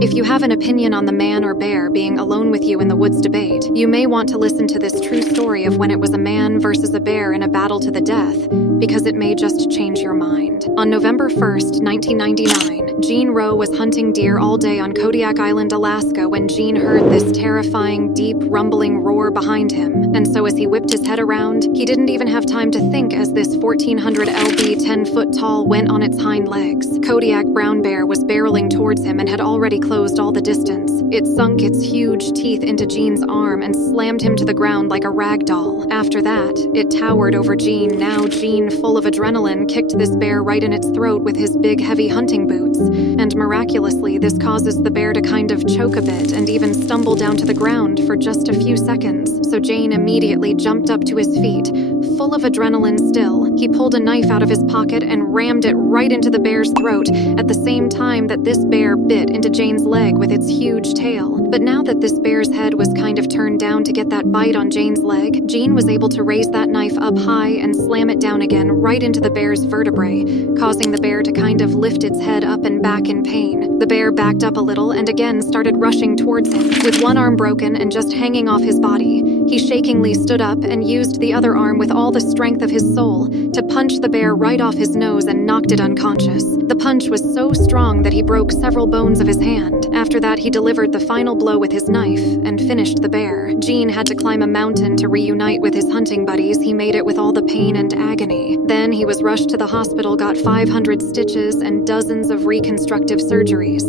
If you have an opinion on the man or bear being alone with you in the woods debate, you may want to listen to this true story of when it was a man versus a bear in a battle to the death, because it may just change your mind. On November 1st, 1999, Gene Rowe was hunting deer all day on Kodiak Island, Alaska, when Gene heard this terrifying, deep, rumbling roar behind him. And so as he whipped his head around, he didn't even have time to think as this 1400 lb, 10-foot tall went on its hind legs. Kodiak brown bear was barreling towards him and had already closed all the distance. It sunk its huge teeth into Gene's arm and slammed him to the ground like a rag doll. After that, it towered over Gene. Now Gene, full of adrenaline, kicked this bear right in its throat with his big, heavy hunting boots. And miraculously, this causes the bear to kind of choke a bit and even stumble down to the ground for just a few seconds. So Gene immediately jumped up to his feet. Full of adrenaline still, he pulled a knife out of his pocket and rammed it right into the bear's throat, at the same time that this bear bit into Jane's leg with its huge tail. But now that this bear's head was kind of turned down to get that bite on Jane's leg, Gene was able to raise that knife up high and slam it down again right into the bear's vertebrae, causing the bear to kind of lift its head up and back in pain. The bear backed up a little and again started rushing towards him. With one arm broken and just hanging off his body, he shakingly stood up and used the other arm with all the strength of his soul to punch the bear right off his nose and knocked it unconscious. The punch was so strong that he broke several bones of his hand. After that, he delivered the final blow with his knife and finished the bear. Gene had to climb a mountain to reunite with his hunting buddies. He made it with all the pain and agony. Then he was rushed to the hospital, got 500 stitches and dozens of reconstructive surgeries.